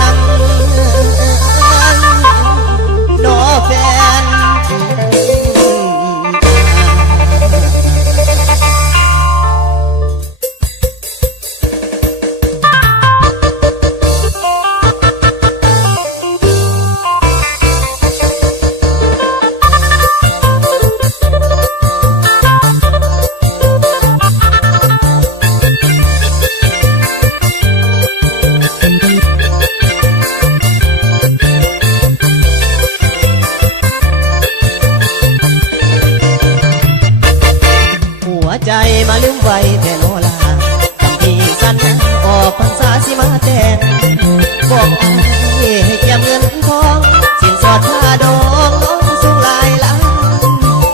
นั่งนอแฟนใจมาลืมไว้แต่โนลาคำที่สั้นออกพรรษาสิมาแต่งบอกไอ้ให้เก็บเงินทองสินสอดค่าดองน้องสูงหลายล้าน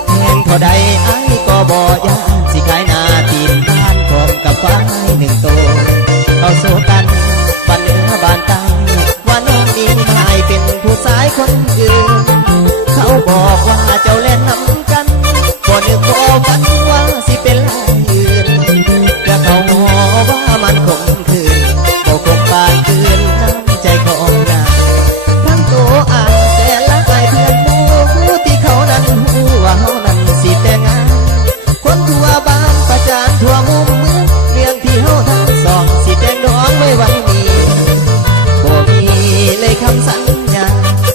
แพงเท่าใดไอ้ก็บ่ยานสิขายหน้าตีนบ้านพร้อมกับควายหนึ่งตัวเข้าสู่กันบ้านเหนือบ้านใต้ว่าน้องนี้หมายเป็นผู้ชายคนอื่นเขาบอกว่าเจ้าเล่นน้ำกันบ่นึกบ่ฝันว่าสิเป็นลายอื่นแต่เขาหอว่ามันคงคืนบ่คงปานคืนน้ำใจของนางทั้งตัวอ่านแต่ละไอเพื่อนหมู่ที่เขานั้นหูว่าเฮานั้นสิแต่งงานคนทั่วบ้านประจานทั่วมุมเมืองเรื่องที่เฮาทั้งสองสิแต่งดองไว้วันนี้บ่มีเลยคำสัญญา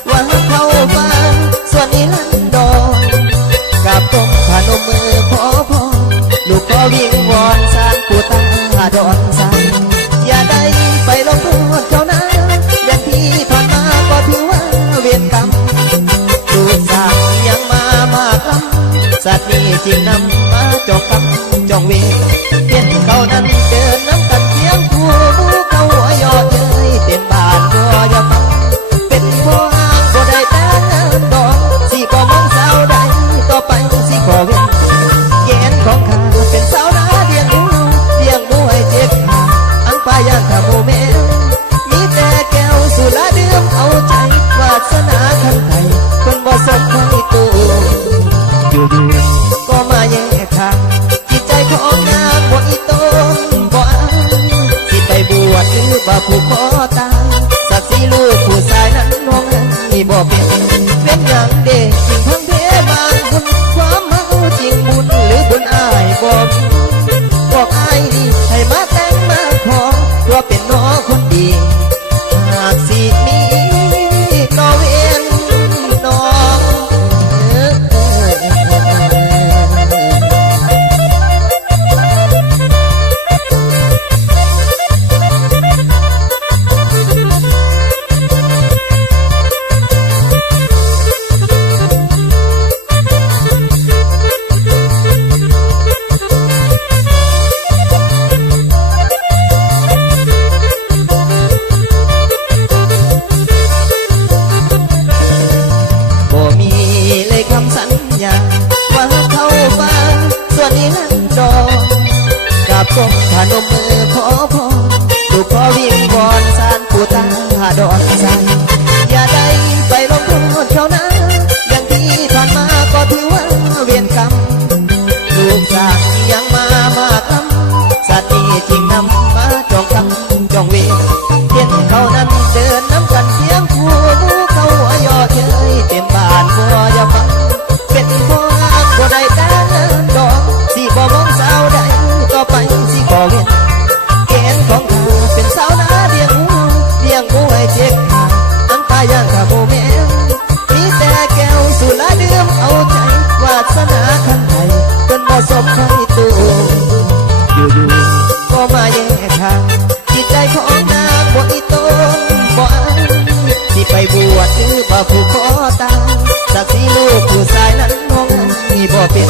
ว่าเขาฟังส่วนนี้ลันดอนกับตรงพนมมือขอพรลูกขอวิ่งวอนศาลปู่ตาดอนสันอย่าได้ไปลงโทษเขานะอย่างที่ผ่านมาก็ถือว่าเวรกรรมลูกสาวยังมามากล้ำสัตว์นี้จริงนำมาจอกกำจ้องเวรเห็นเขานั้นเดินน้ำกันเพียงคู่มูเขาหัวยอดเย้ยเต็มบ้านก็อย่าฟังเป็นพ่อห้างก็ได้แต่ดอกสิก็มองสาวใดต่อไปสิขอเว้นแกนของข้าเป็นสาวนาเลี้ยงหมูให้เจ็บขาอังปายานขาโมเมลมีแต่แก้วสุราดื่มเอาใจวาสนาคันไทยคนบ่สมใครตัวอยู่ก็มาแย่ทางจิตใจของนางบ่อีตนบ่อันสิไปบวชหรือบ่ผูกคอตายสักสีลูกผู้ชายนั้นน้องให้บ่เป็นอย่างเด็กจริงทั้งเทบานบุญความเมาจริงบุญหรือบุญอายบอกอายดีให้มาแต่งมาขอตัวเป็นน้อคนดีหากสิมีก็เว้นน้องก้มพนมมือขอพรลูกขอวิ่งวอนศาลปู่ตาดอนสันอย่าได้ไปลงโทษเขานะอย่างที่ผ่านมาก็ถือว่าเวรกรรมลูกสาวยังมากำสัตว์นี้จริงนำมาจองกำจองเวรเห็นเขานั้นเดินน้ำกันเพียงคู่เขาหัวยอดเย้ยเต็มบ้านบัวอย่าฟังเป็นพ่อห้างบ่ได้แต่ดอกสิบ่มองสาวใดต่อไปสิขอเว้นแกนของข้าเป็นสาวนาเลี้ยงหมูให้เจ็บขาอันตายย่างข้าโมแมวมีแต่แก้วสุราดื่มเอาใจวาสนาคันไทยจนบ่สมใครตัวอยู่ก็มาแย่ทางจิตใจของนางบ่อีตนบ่อันสิไปบวชหรือบ่ผูกคอตายสักสีลูกผู้ชายนั้นน้องให้บ่เป็น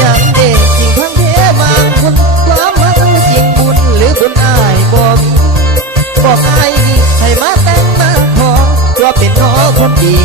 อย่างเด็กจริงทั้งเทบางคนความมักจริงบุญหรือบุญอายบอกอายให้มาแต่งมาขอตัวเป็นน้อคนดี